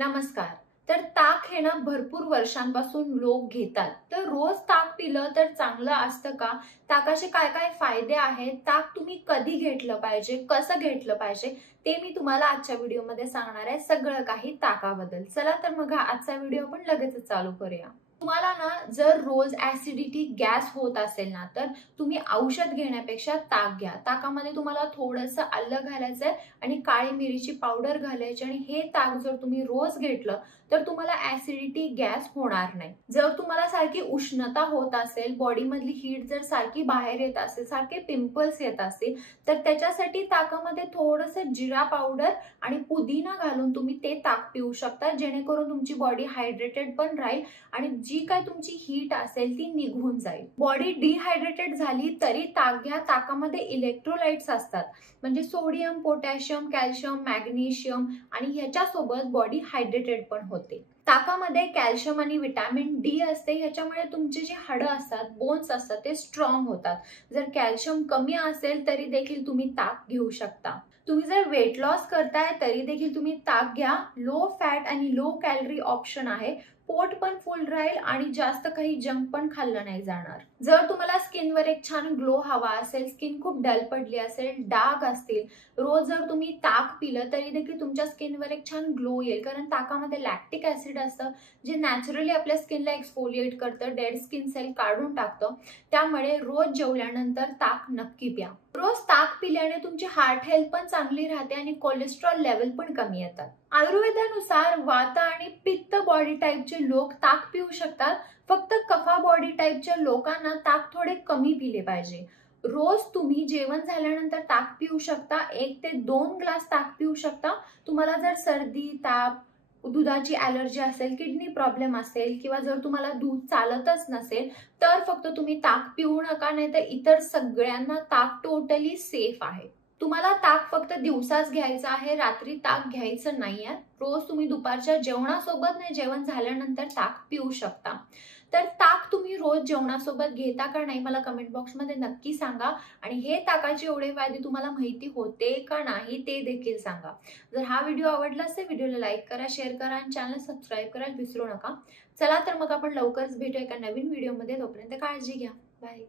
नमस्कार। तर ताक हे ना भरपूर वर्षांपासून लोक घेतात। तर रोज ताक पिलं तर चांगलं असतं का? ताकाचे काय काय फायदे आहेत? ताक तुम्ही कधी घेतलं पाहिजे? कसं घेतलं पाहिजे? ते मी तुम्हाला आजच्या व्हिडिओमध्ये सांगणार आहे, सगळं काही ताकाबद्दल। चला तर मग आजचा व्हिडिओ आपण लगेचच चालू करूया। तुम्हाला ना जर रोज ऍसिडिटी गॅस होत असेल ना, तर तुम्ही औषध घेण्यापेक्षा ताक घ्या। ताकामध्ये तुम्हाला थोडंसं आलं घालायचंय आणि काळी मिरीची पावडर घालायची आणि हे ताक जर तुम्ही रोज घेतलं तर तुम्हाला ऍसिडिटी गॅस होणार नाही। जर तुम्हाला सारखी उष्णता होत असेल, बॉडी मधली हीट जर सारखी बाहेर येत असेल, सारखे पिंपल्स येत असतील, तर त्याच्यासाठी ताकामध्ये थोडंसं जिरा पावडर आणि पुदिना घालून तुम्ही ते ताक पिऊ शकता, जेणेकरून तुमची बॉडी हायड्रेटेड पण राहील आणि जी काय तुमची हीट असेल ती निघून जाईल। बॉडी डिहायड्रेटेड झाली तरी ताक घ्या। ताकामध्ये इलेक्ट्रोलाइट्स असतात, म्हणजे सोडियम, पोटॅशियम, कॅल्शियम, मॅग्नेशियम आणि ह्याच्यासोबत बॉडी हायड्रेटेड पण होते। ताकामध्ये कॅल्शियम आणि विटॅमिन डी असते, ह्याच्यामुळे तुमचे जे हाडं असतात, बोन्स असतात, ते स्ट्रॉंग होतात। जर कॅल्शियम कमी असेल तरी देखील तुम्ही ताक घेऊ शकता। तुम्ही जर वेट लॉस करताय तरी देखील तुम्ही ताक घ्या। लो फॅट आणि लो कॅलरी ऑप्शन आहे। पोट पण फुल राहील आणि जास्त काही जंक पण खाल्लं नाही जाणार। जर तुम्हाला स्किनवर एक छान ग्लो हवा असेल, स्किन खूप डल पडली असेल, डाग असतील, रोज जर तुम्ही ताक पिलं तरी देखील तुमच्या स्किनवर एक छान ग्लो येईल, कारण ताकामध्ये लॅक्टिक ऍसिड असतं, जे नॅचरली आपल्या स्किनला एक्सफोलिएट करतं, डेड स्किन सेल काढून टाकतं। त्यामुळे रोज जेवल्यानंतर ताक नक्की प्या। रोज ताक पिल्याने तुमची हार्ट हेल्थ पण चांगली राहते आणि कोलेस्ट्रॉल लेवल पण कमी येतात। आयुर्वेदानुसार वात आणि पित्त बॉडी टाईपचे लोक ताक पिऊ शकतात, फक्त कफा बॉडी टाईपच्या लोकांना ताक थोडे कमी पिले पाहिजे। रोज तुम्ही जेवण झाल्यानंतर ताक पिऊ शकता, 1 ते 2 ग्लास ताक पिऊ शकता। तुम्हाला जर सर्दी, ताप, दुधाची ॲलर्जी असेल, किडनी प्रॉब्लेम असेल किंवा जर तुम्हाला दूध चालतच नसेल तर फक्त तुम्ही ताक पिऊ नका, नाही तर इतर सगळ्यांना ताक टोटली सेफ आहे। तुम्हाला ताक फक्त दिवसाच घ्यायचं आहे, रात्री ताक घ्यायचं नाहीये। रोज तुम्ही दुपारच्या जेवणासोबत नाही, जेवण झाल्यानंतर ताक पिऊ शकता। तर ताक तुम्ही रोज जेवणासोबत घेता का नाही मला कमेंट बॉक्समध्ये नक्की सांगा आणि हे ताकाचे एवढे फायदे तुम्हाला माहिती होते का नाही ते देखील सांगा। जर हा व्हिडिओ आवडला असेल, व्हिडिओला लाईक करा, शेअर करा आणि चॅनल सबस्क्राईब करायला विसरू नका। चला तर मग आपण लवकरच भेटूया एका नवीन व्हिडिओमध्ये। तोपर्यंत काळजी घ्या। बाय।